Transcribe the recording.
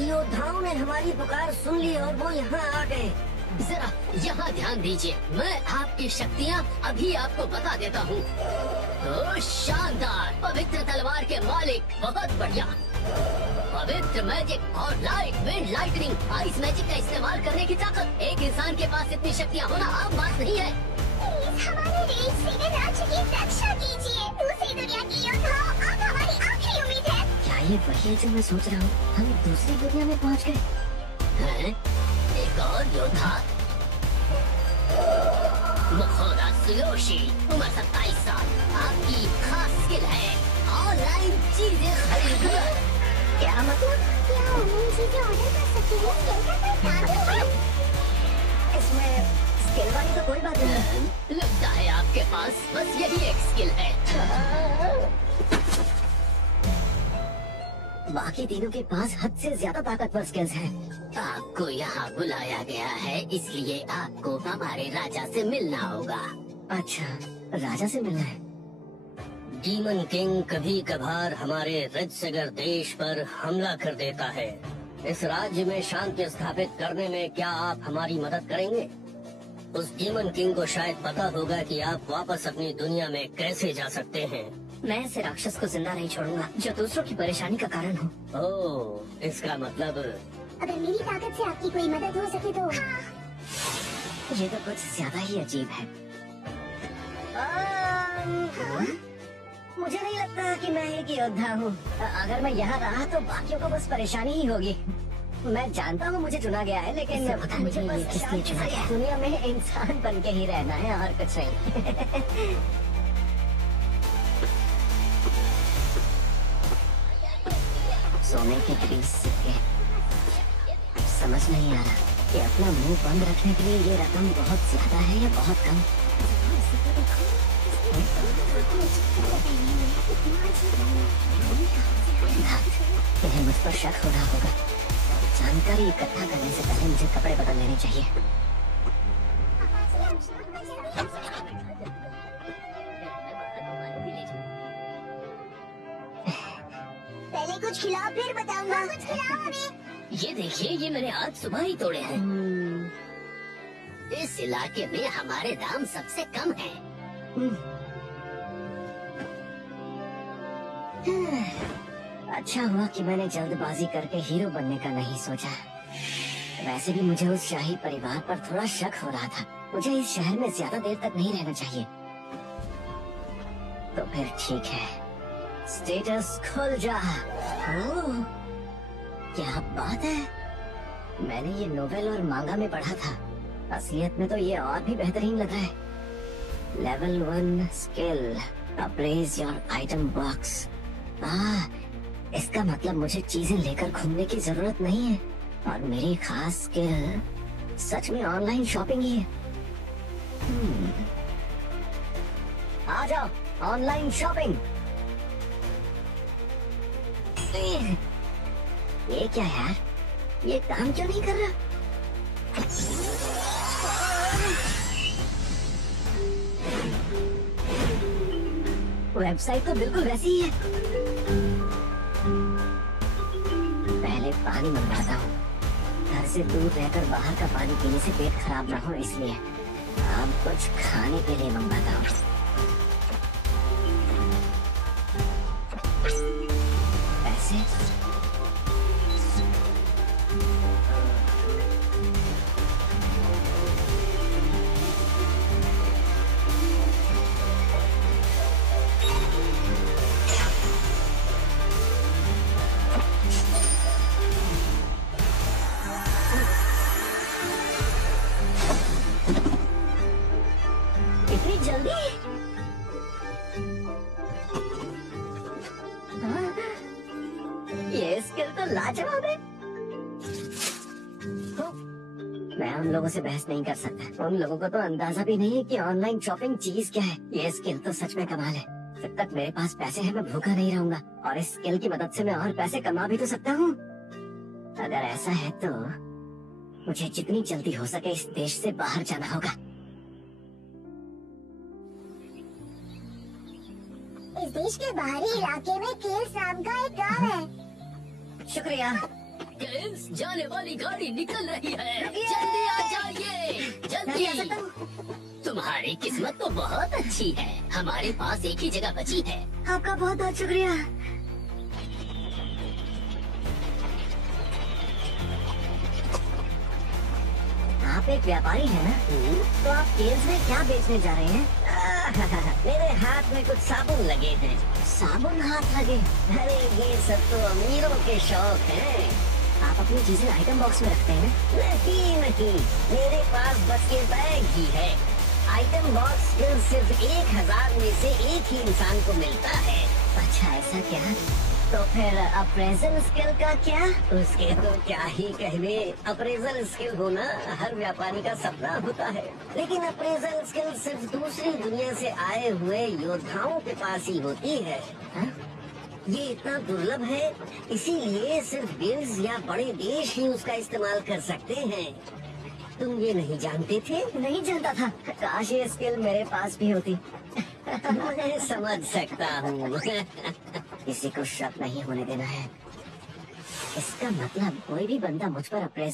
योद्धाओं ने हमारी पुकार सुन ली और वो यहाँ आ गए। जरा यहाँ ध्यान दीजिए, मैं आपकी शक्तियाँ अभी आपको बता देता हूँ। तो शानदार, पवित्र तलवार के मालिक, बहुत बढ़िया। पवित्र मैजिक और light, wind, lightning, ice magic का इस्तेमाल करने की ताकत। एक इंसान के पास इतनी शक्तियाँ होना आम बात नहीं है। प्लीज हमारे रेड सेगर राज्य की रक्षा कीजिए। दूसरी दुनिया के योद्धाओं, आप हमारी आखिरी उम्मीद है। क्या ये वही है जो मैं सोच रहा हूँ? हम दूसरी दुनिया में पहुँच गए हैं? एक और योद्धा, मखोदा सुयोशी, उम्र 27 साल। आपकी खास स्किल है ऑनलाइन चीजें खरीदना। क्या मतलब? क्या ऑनलाइन चीजें ऑर्डर कर सकते हैं? स्किल का कोई काम नहीं है। इसमें स्किल वाली तो कोई बात नहीं है। लगता है आपके पास बस यही एक स्किल है। बाकी तीनों के पास हद से ज्यादा ताकतवर स्किल्स हैं। आपको यहाँ बुलाया गया है, इसलिए आपको हमारे राजा से मिलना होगा। अच्छा, राजा से मिलना है। डीमन किंग कभी कभार हमारे रेड सेगर देश पर हमला कर देता है। इस राज्य में शांति स्थापित करने में क्या आप हमारी मदद करेंगे? उस डीमन किंग को शायद पता होगा कि आप वापस अपनी दुनिया में कैसे जा सकते हैं। मैं ऐसे राक्षस को जिंदा नहीं छोड़ूंगा जो दूसरों की परेशानी का कारण हो। ओह, इसका मतलब अगर मेरी ताकत से आपकी कोई मदद हो सके तो। हाँ। ये तो कुछ ज्यादा ही अजीब है। मुझे नहीं लगता कि मैं एक योद्धा हूँ। अगर मैं यहाँ रहा तो बाकियों को बस परेशानी ही होगी। मैं जानता हूँ मुझे चुना गया है, लेकिन पता मुझे नहीं ये बस किस लिए चुना गया है। दुनिया में इंसान बन के ही रहना है और कुछ नहीं। सोने के 30 सिक्के। समझ नहीं आ रहा कि अपना मुंह बंद रखने के लिए ये रकम बहुत ज्यादा है या बहुत कम। इन्हें मुझ पर शक हो रहा होगा। जानकारी इकट्ठा करने से पहले मुझे कपड़े बदल लेने चाहिए। पहले कुछ खिलाओ फिर बताऊंगा। कुछ खिलाओ हमें। ये देखिए, ये मैंने आज सुबह ही तोड़े हैं। इस इलाके में हमारे दाम सबसे कम है। अच्छा हुआ कि मैंने जल्दबाजी करके हीरो बनने का नहीं सोचा। वैसे भी मुझे उस शाही परिवार पर थोड़ा शक हो रहा था। मुझे इस शहर में ज्यादा देर तक नहीं रहना चाहिए। तो फिर ठीक है, स्टेटस खुल जा। ओह, क्या बात है। मैंने ये नोवेल और मांगा में पढ़ा था। असलियत में तो ये और भी बेहतरीन लग रहा है। Level 1 skill, apprise your item box. इसका मतलब मुझे चीजें लेकर घूमने की जरूरत नहीं है। और मेरी खास स्किल सच में ऑनलाइन शॉपिंग ही है। आ जाओ, ऑनलाइन शॉपिंग। ये क्या यार, ये काम क्यों नहीं कर रहा? वेबसाइट तो बिल्कुल वैसी ही है। पहले पानी मंगवाता हूँ। घर से दूर रहकर बाहर का पानी पीने से पेट खराब ना हो, इसलिए अब कुछ खाने के लिए मंगवाता हूँ। पैसे इतनी जल्दी? हाँ? ये स्किल तो लाजवाब है। मैं उन लोगों से बहस नहीं कर सकता। उन लोगों को तो अंदाजा भी नहीं है कि ऑनलाइन शॉपिंग चीज क्या है। ये स्किल तो सच में कमाल है। जब तक मेरे पास पैसे हैं मैं भूखा नहीं रहूंगा, और इस स्किल की मदद से मैं और पैसे कमा भी तो सकता हूँ। अगर ऐसा है तो मुझे जितनी जल्दी हो सके इस देश से बाहर जाना होगा। इस देश के बाहरी इलाके में केल्स नाम का एक गांव है। शुक्रिया। गेल्स, जाने वाली गाड़ी निकल रही है, जल्दी आ जाइए, जल्दी आ जल्दी। सकता हूँ? तुम्हारी किस्मत तो बहुत अच्छी है, हमारे पास एक ही जगह बची है। आपका बहुत बहुत शुक्रिया। आप एक व्यापारी हैं ना? तो आप केल्स में क्या बेचने जा रहे हैं? मेरे हाथ में कुछ साबुन लगे हैं। साबुन हाथ लगे? अरे ये सब तो अमीरों के शौक हैं। आप अपनी चीजें आइटम बॉक्स में रखते हैं ना? नहीं, मेरे पास बस ये बैग ही है। आइटम बॉक्स सिर्फ 1000 में से एक ही इंसान को मिलता है। अच्छा ऐसा क्या? तो फिर अप्रेजल स्किल का क्या? उसके तो क्या ही कहने। अप्रेजल स्किल होना हर व्यापारी का सपना होता है, लेकिन अप्रेजल स्किल सिर्फ दूसरी दुनिया से आए हुए योद्धाओं के पास ही होती है। हाँ? ये इतना दुर्लभ है, इसीलिए सिर्फ गिल्ड्स या बड़े देश ही उसका इस्तेमाल कर सकते हैं। तुम ये नहीं जानते थे? नहीं जानता था। काश ये स्किल मेरे पास भी होती। मैं समझ सकता हूँ। किसी को शक नहीं होने देना है। इसका मतलब कोई भी बंदा मुझ पर अप्रेजल